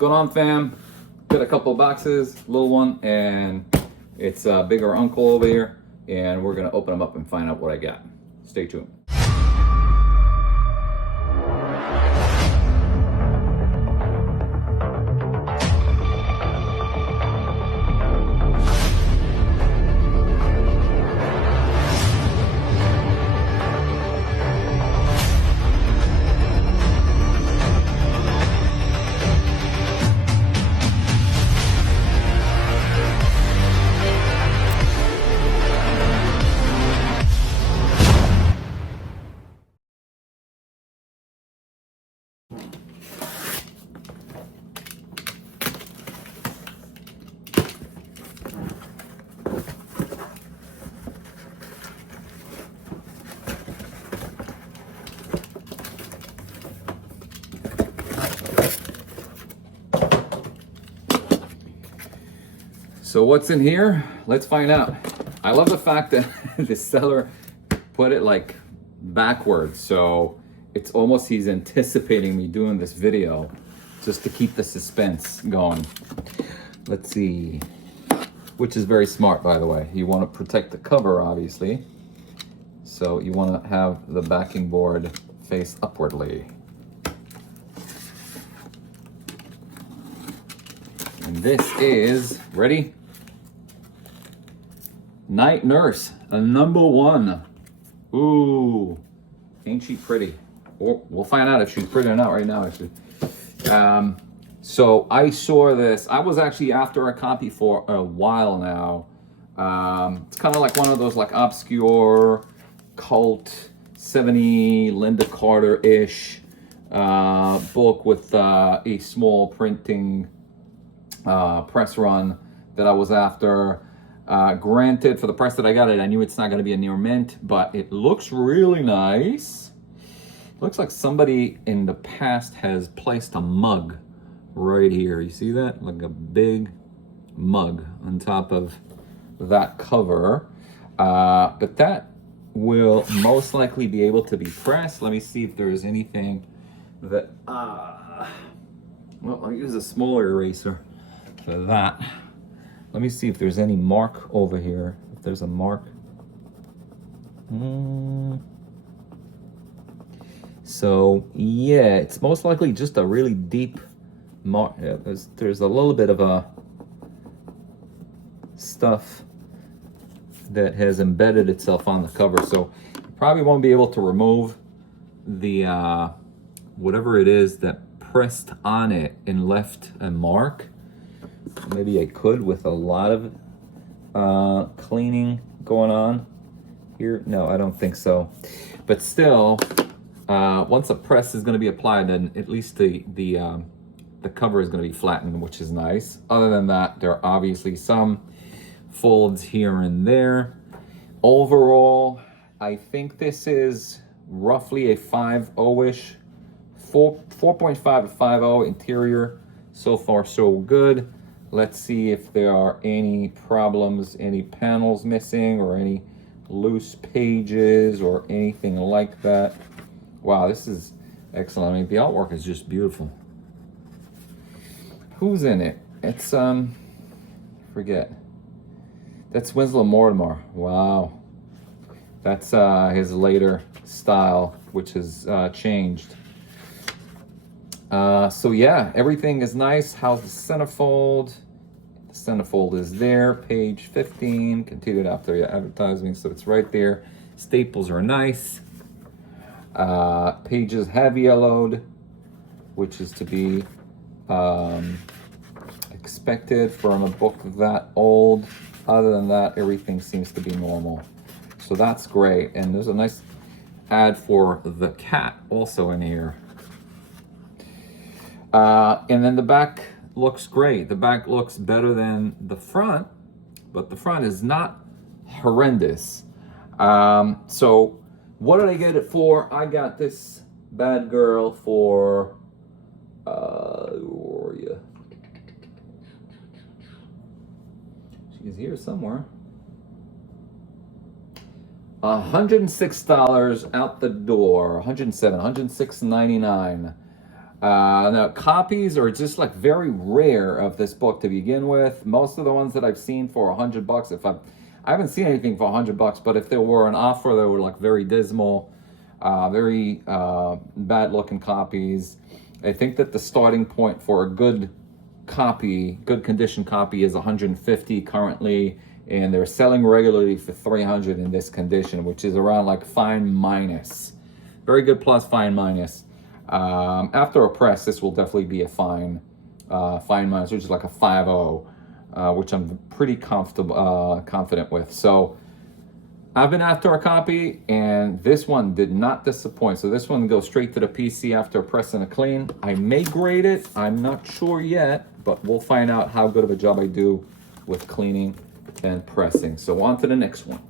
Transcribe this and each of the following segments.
going on, fam? Got a couple of boxes, little one, and it's a bigger uncle over here, and we're gonna open them up and find out what I got. Stay tuned. So what's in here? Let's find out. I love the fact that the seller put it like backwards, so it's almost he's anticipating me doing this video just to keep the suspense going. Let's see, which is very smart, by the way. You want to protect the cover, obviously, so you want to have the backing board face upwardly. And this is, ready? Night Nurse, a #1. Ooh, ain't she pretty? Or we'll find out if she's pretty or not right now, actually. So I saw this. I was actually after a copy for a while now. It's kind of like one of those like obscure cult 70 Linda Carter-ish book with a small printing press run that I was after. Granted, for the price that I got it, I knew it's not going to be a near mint, but it looks really nice. Looks like somebody in the past has placed a mug right here. You see that? Like a big mug on top of that cover. But that will most likely be able to be pressed. Let me see if there's anything that... well, I'll use a smaller eraser for that. Let me see if there's any mark over here. If there's a mark. So, yeah, it's most likely just a really deep mark. Yeah, there's a little bit of a stuff that has embedded itself on the cover. So, you probably won't be able to remove the, whatever it is that pressed on it and left a mark. Maybe I could with a lot of cleaning going on here. No, I don't think so. But still, once a press is going to be applied, then at least the cover is going to be flattened, which is nice. Other than that, there are obviously some folds here and there. Overall, I think this is roughly a 5.0-ish, 4.5 to 5.0 interior. So far, so good. Let's see if there are any problems, any panels missing or any loose pages or anything like that. Wow, this is excellent. I mean, the artwork is just beautiful. Who's in it? It's, forget. That's Winslow Mortimer. Wow. That's his later style, which has changed. So yeah, everything is nice. How's the centerfold? The centerfold is there. Page 15, continued after your advertising, so it's right there. Staples are nice. Pages have yellowed, which is to be expected from a book that old. Other than that, everything seems to be normal. So that's great. And there's a nice ad for the cat also in here. And then the back looks great. The back looks better than the front, but the front is not horrendous. So what did I get it for? I got this bad girl for, where are you? She's here somewhere. $106 out the door. $107, $106.99. Now, copies are just like very rare of this book to begin with. Most of the ones that I've seen for $100, I haven't seen anything for $100, but if there were an offer, they were like very dismal, very bad looking copies. I think that the starting point for a good copy, good condition copy, is 150 currently, and they're selling regularly for 300 in this condition, which is around like fine minus. Very good plus, fine minus. After a press, this will definitely be a fine minus, which is like a 5.0, which I'm pretty confident with. So I've been after a copy, and this one did not disappoint. So this one goes straight to the PC after a press and a clean. I may grade it. I'm not sure yet, but we'll find out how good of a job I do with cleaning and pressing. So on to the next one.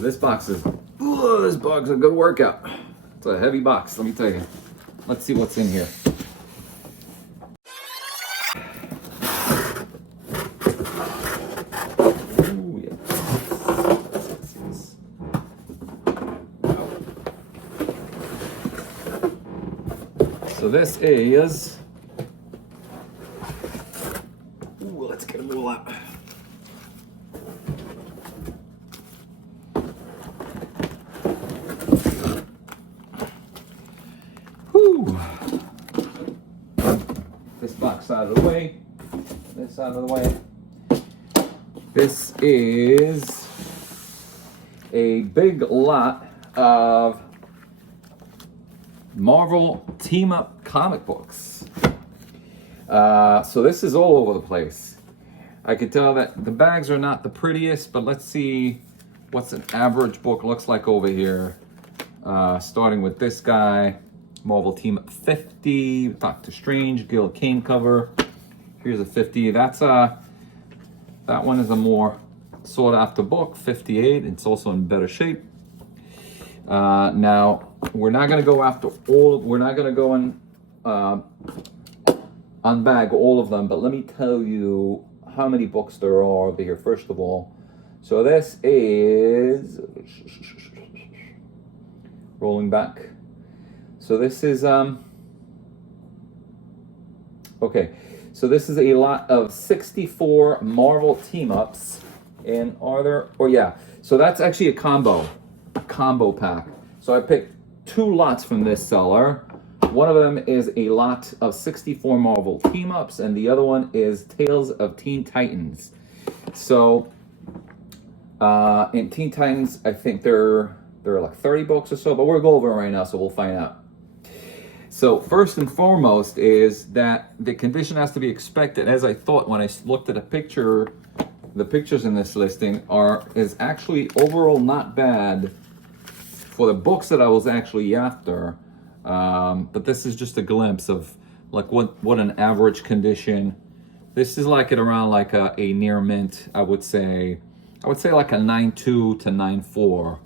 This box is a good workout. It's a heavy box, let me tell you. Let's see what's in here. Ooh, yeah. So this is, let's get them all out. This box out of the way, this out of the way. This is a big lot of Marvel team-up comic books. So this is all over the place. I can tell that the bags are not the prettiest, but let's see what's an average book looks like over here. Starting with this guy. Marvel Team Up 50, Doctor Strange, Gil Kane cover. Here's a 50. That one is a more sought after book, 58. It's also in better shape. Now we're not gonna go after we're not gonna go and unbag all of them, but let me tell you how many books there are over here first of all. So this is rolling back. So this is okay. So this is a lot of 64 Marvel team-ups, and are there? Oh yeah. So that's actually a combo pack. So I picked 2 lots from this seller. One of them is a lot of 64 Marvel team-ups, and the other one is Tales of Teen Titans. So in Teen Titans, I think there are like 30 books or so, but we'll go over it right now, so we'll find out. So first and foremost is that the condition has to be expected, as I thought when I looked at the pictures in this listing is actually overall not bad for the books that I was actually after. But this is just a glimpse of like what an average condition. This is like at around like a near mint, I would say like a 9.2 to 9.4.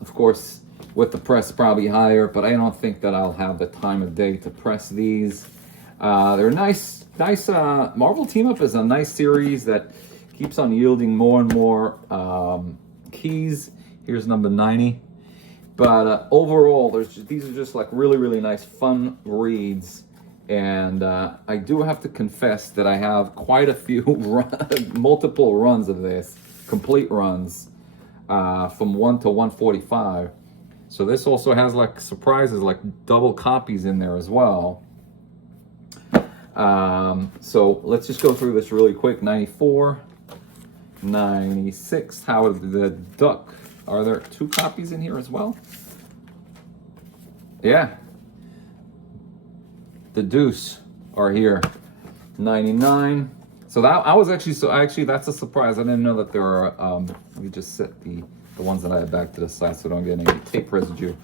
Of course, with the press probably higher, but I don't think that I'll have the time of day to press these. They're nice. Marvel Team Up is a nice series that keeps on yielding more and more keys. Here's number 90. But overall, these are just like really, really nice, fun reads. And I do have to confess that I have quite a few multiple runs of this, complete runs, from 1 to 145. So this also has like surprises, like double copies in there as well. So let's just go through this really quick. 94, 96, Howard the Duck. Are there 2 copies in here as well? Yeah. The Deuce are here. 99. So that I was actually that's a surprise. I didn't know that there are let me just set the ones that I have back to the side so I don't get any tape residue.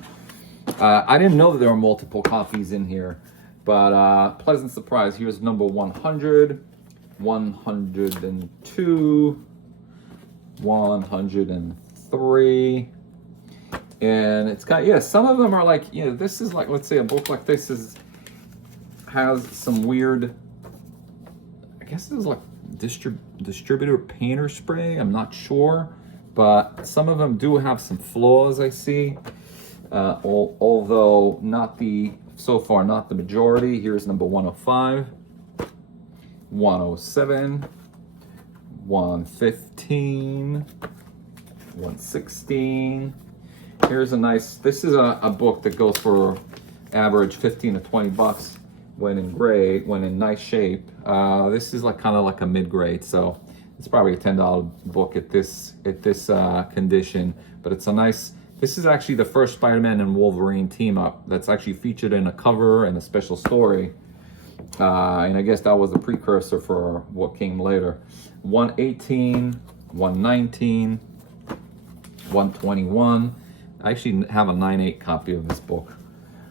I didn't know that there were multiple copies in here, but pleasant surprise. Here's number 100, 102, 103, and it's got, some of them are like, this is like, let's say a book like this has some weird, I guess this is like distributor painter spray. I'm not sure, but some of them do have some flaws, I see. Although so far not the majority. Here's number 105, 107, 115, 116. Here's this is a book that goes for average 15 to 20 bucks when in nice shape. This is kind of like a mid-grade, so it's probably a $10 book at this condition, but it's a nice. This is actually the first Spider-Man and Wolverine team up that's actually featured in a cover and a special story. And I guess that was the precursor for what came later. 118, 119, 121. I actually have a 9/8 copy of this book.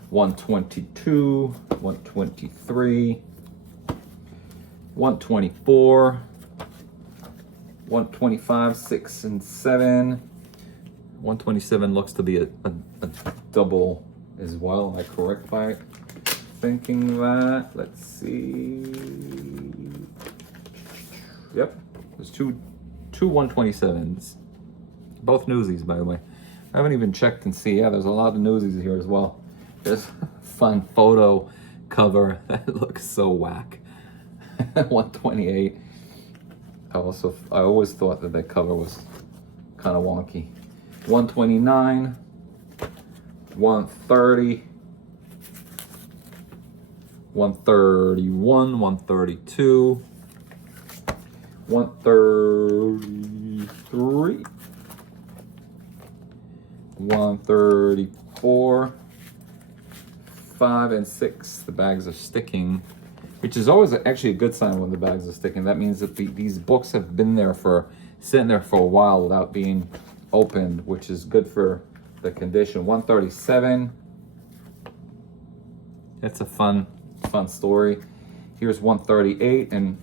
122, 123, 124, 125, 6 and 7. 127 looks to be a double as well. Am I correct by thinking that? Let's see. Yep, there's two 127s. Both Newsies, by the way. I haven't even checked and see. Yeah, there's a lot of Newsies here as well. There's a fun photo cover that looks so whack. 128. I always thought that cover was kind of wonky. 129, 130, 131, 132, 133, 134, 5 and 6. The bags are sticking, which is always actually a good sign when the bags are sticking. That means that these books have been sitting there for a while without being opened, which is good for the condition. 137. It's a fun story. Here's 138, and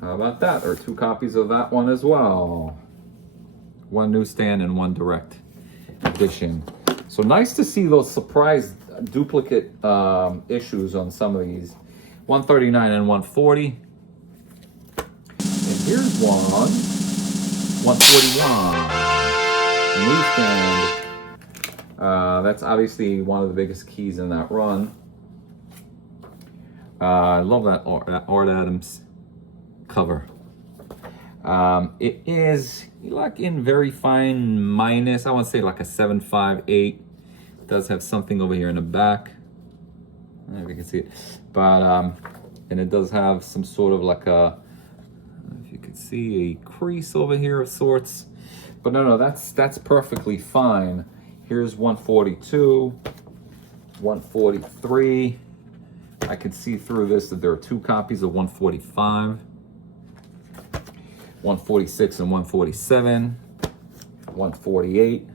how about that? Or 2 copies of that one as well. 1 newsstand and 1 direct edition. So nice to see those surprise duplicate issues on some of these. 139 and 140. And here's one. 141 newsstand. That's obviously one of the biggest keys in that run. I love that Art Adams cover. It is in very fine minus. I want to say like a 7.58. It does have something over here in the back. I don't know if you can see it, but and it does have some sort of if you could see a crease over here of sorts. But no, that's perfectly fine. Here's 142, 143. I can see through this that there are 2 copies of 145, 146 and 147, 148.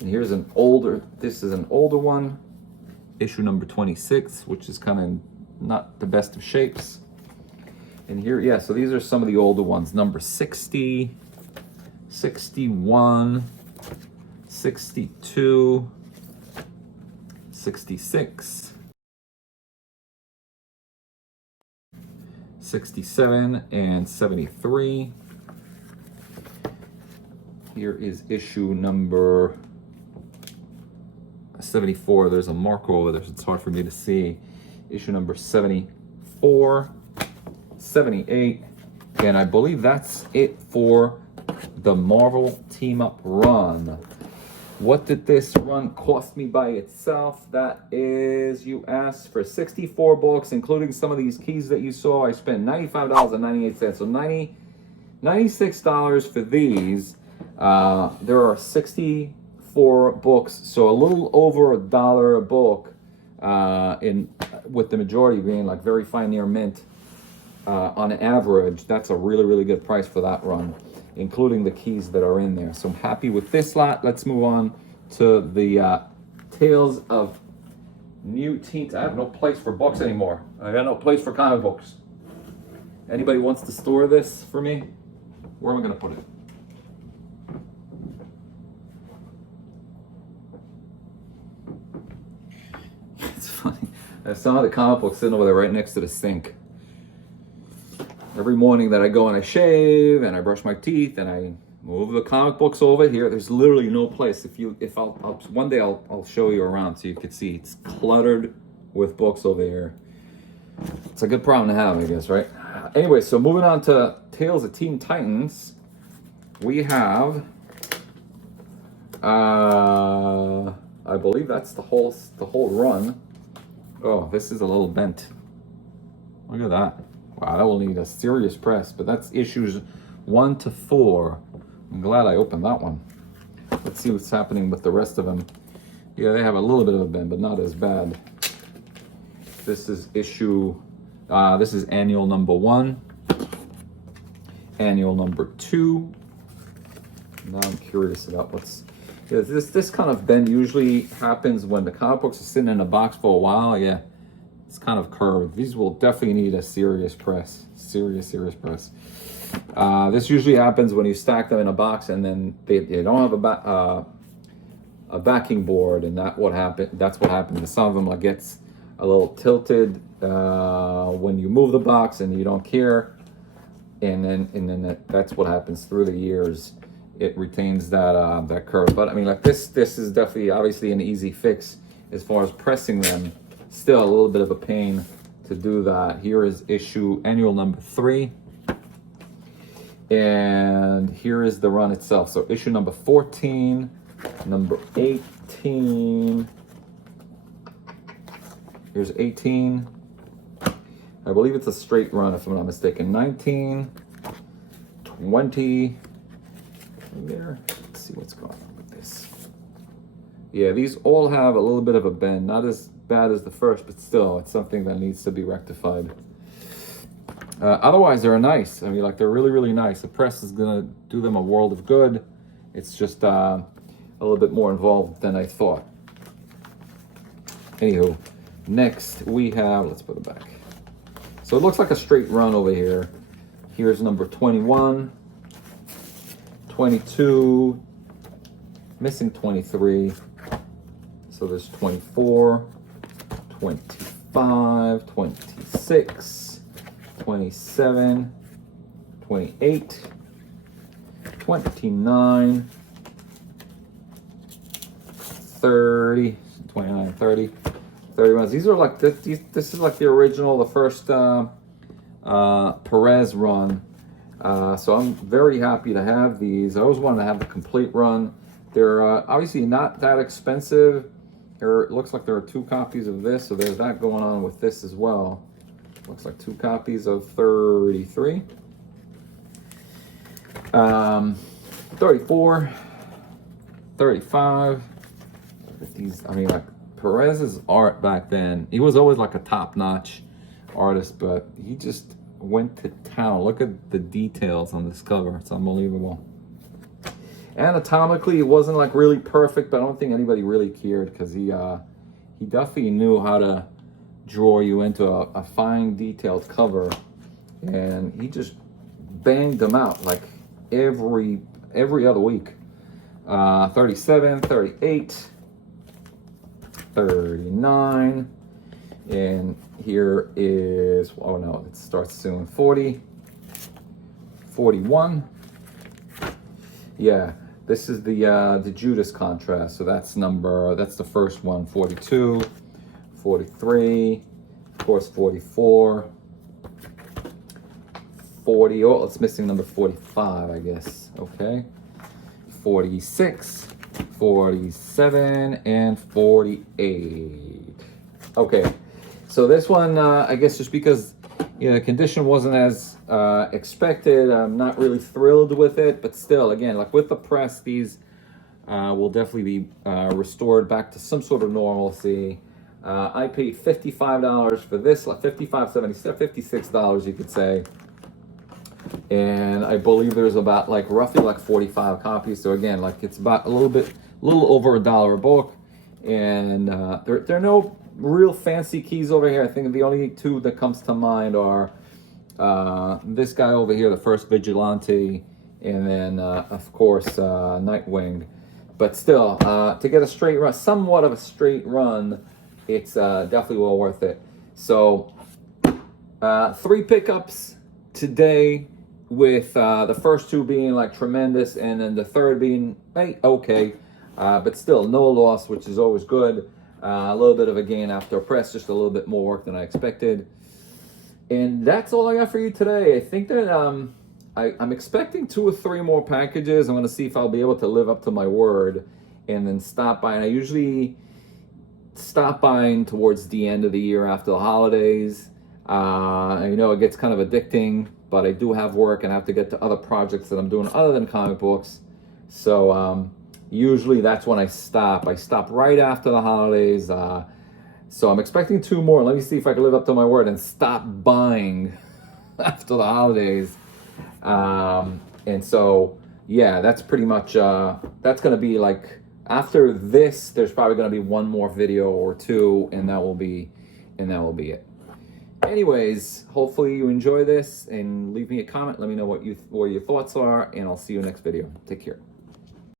And here's this is an older one, issue number 26, which is kind of not the best of shapes. And here, yeah, so these are some of the older ones. Number 60, 61, 62, 66, 67, and 73. Here is issue number 74. There's a marker over there, so it's hard for me to see. Issue number 74, 78, and I believe that's it for the Marvel Team Up run. What did this run cost me by itself? That is, you asked for 64 books, including some of these keys that you saw. I spent $95.98, so $96 for these. There are 64 books, so a little over $1 a book, with the majority being like very fine near mint. On average, that's a really, really good price for that run, including the keys that are in there. So I'm happy with this lot. Let's move on to the Tales of New Teens. I have no place for books anymore. I got no place for comic books. Anybody wants to store this for me? Where am I going to put it? It's funny. I have some of the comic books sitting over there right next to the sink. every morning that I go and I shave and I brush my teeth and I move the comic books over here, there's literally no place. If I'll one day I'll show you around so you can see it's cluttered with books over here. It's a good problem to have, I guess, right? Anyway, so moving on to Tales of Teen Titans, we have, I believe that's the whole run. Oh, this is a little bent. Look at that. Wow, that will need a serious press, but that's issues 1 to 4. I'm glad I opened that one. Let's see what's happening with the rest of them. Yeah, they have a little bit of a bend, but not as bad. This is this is annual number 1, annual number 2. Now I'm curious about this kind of bend usually happens when the comic books are sitting in a box for a while. Yeah, it's kind of curved. These will definitely need a serious press, serious press. This usually happens when you stack them in a box and then they don't have a backing board, and that's what happens. Some of them gets a little tilted when you move the box and you don't care, and then that's what happens through the years. It retains that curve. But I mean, this is definitely obviously an easy fix as far as pressing them. Still a little bit of a pain to do that. Here is annual number 3. And here is the run itself. So issue number 14, number 18. Here's 18. I believe it's a straight run if I'm not mistaken. 19, 20. There. Let's see what's going on with this. Yeah, these all have a little bit of a bend. Not as bad as the first, but still, it's something that needs to be rectified. Otherwise, they're nice. I mean, they're really nice. The press is gonna do them a world of good. It's just a little bit more involved than I thought. Anywho, next we have, let's put it back. So it looks like a straight run over here. Here's number 21, 22, missing 23. So there's 24, 25, 26. 27, 28, 29, 30, 29, 30, 31. These are this is like the original, the first Perez run. So I'm very happy to have these. I always wanted to have the complete run. They're obviously not that expensive. It looks like there are 2 copies of this, so there's that going on with this as well. Looks like 2 copies of 33. 34, 35. These, I mean, Perez's art back then, he was always a top-notch artist, but he just went to town. Look at the details on this cover. It's unbelievable. Anatomically, it wasn't really perfect, but I don't think anybody really cared because he definitely knew how to draw you into a fine detailed cover, and he just banged them out every other week. 37, 38, 39, and here is, oh no, it starts soon, 40, 41. Yeah, this is the Judas contrast, so that's the first one. 42, 43, of course 44, 40, oh, it's missing number 45, I guess, okay. 46, 47, and 48. Okay, so this one, I guess just because the condition wasn't as expected, I'm not really thrilled with it, but still, again, with the press, these will definitely be restored back to some sort of normalcy. I paid $55 for this, $56 you could say, and I believe there's about roughly 45 copies. So again, it's about a little over $1 a book, and there are no real fancy keys over here. I think the only 2 that comes to mind are this guy over here, the first Vigilante, and then of course Nightwing. But still, to get a straight run, somewhat of a straight run, it's definitely well worth it. So 3 pickups today with the first two being like tremendous, and then the third being hey, okay, but still no loss, which is always good. A little bit of a gain after press, just a little bit more work than I expected. And that's all I got for you today. I think that I'm expecting 2 or 3 more packages. I'm going to see if I'll be able to live up to my word and then stop by. And I usually stop buying towards the end of the year after the holidays. It gets kind of addicting, but I do have work and I have to get to other projects that I'm doing other than comic books. So usually that's when I stop. I stop right after the holidays. So I'm expecting 2 more. Let me see if I can live up to my word and stop buying after the holidays. And so, yeah, that's pretty much, that's going to be like, after this, there's probably going to be 1 more video or 2, and that will be it. Anyways, hopefully you enjoy this, and leave me a comment. Let me know what your thoughts are, and I'll see you next video. Take care.